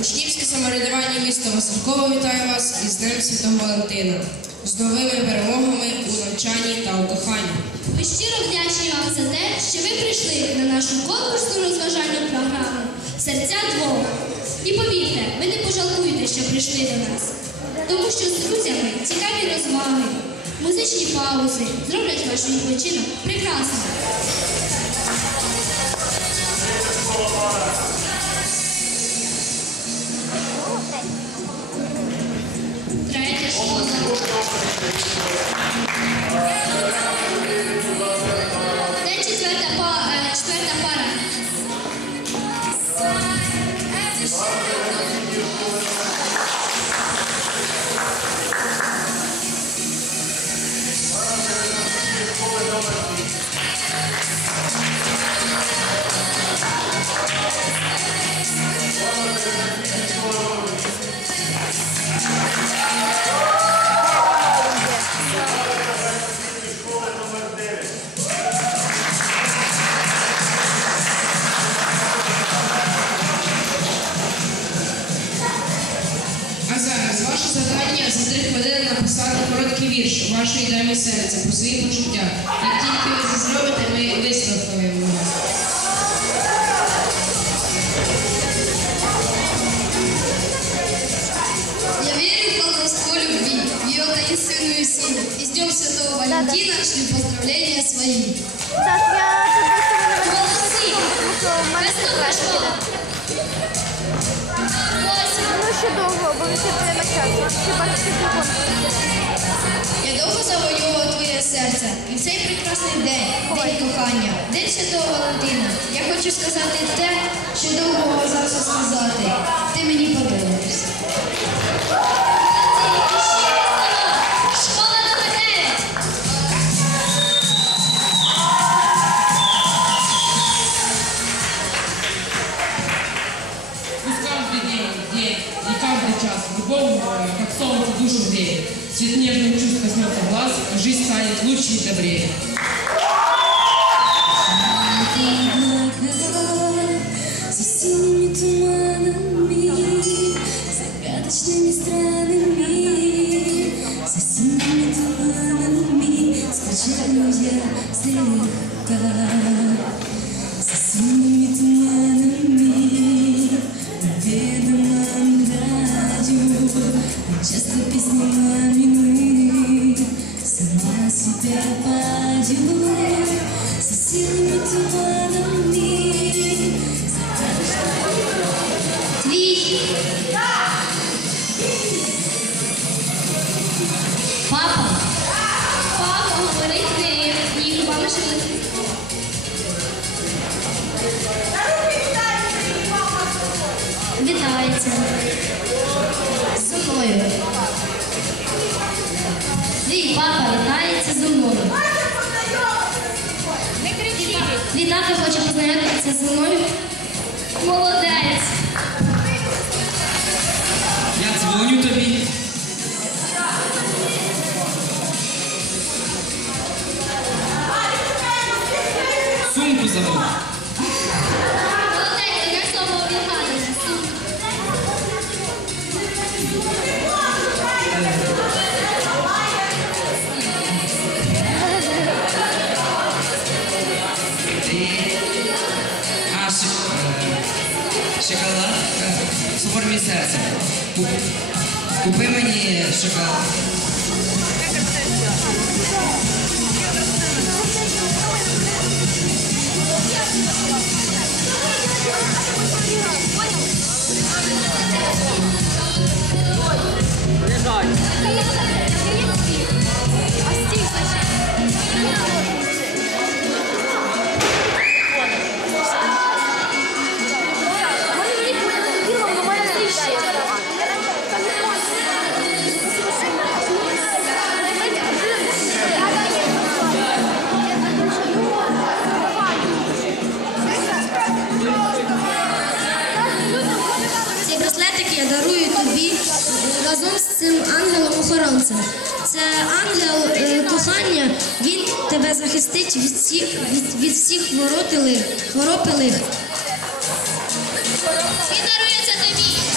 Учнівське самоврядування міста Василькова вітає вас із Днем Святого Валентина, з новими перемогами у навчанні та у коханні. Ми щиро вдячні вам за те, що ви прийшли на нашу конкурсну розважальну програму Серця двох. І повірте, ви не пожалкуєте, що прийшли до нас. Тому що з друзями цікаві розваги, музичні паузи зроблять ваш відпочинок прекрасним. Завдання за три хвилини написати короткий вірш вашої дамі серця про свої почуття. Як тільки ви це зробите, ми вислухаємо вас. Я верю в колдовство любви, в ее таинственную силу. И с Днем Святого Валентина шлю поздравления свои. Прекрасний день, день кохання, день Святого Валентина. Я хочу сказати те, що довго зараз сказати. Ти мені подобаєшся. Час любовь как солнце душу греет. Цвет нежных чувств коснется глаз, жизнь станет лучше и добрее. Папа. Папа говорить не ні, губами шевелить. Вітається. Зі мною. Твій папа вітається зі мною. Тато хоче познайомитися зі мною. Молодець. Я дзвоню тобі. Сумку забув. Шоколад в формі серця. Купи мені шоколад. Цей ангелом-охоронцем. Це ангел е, кохання, він тебе захистить від всіх, від, від всіх хвороб і. Він дарується це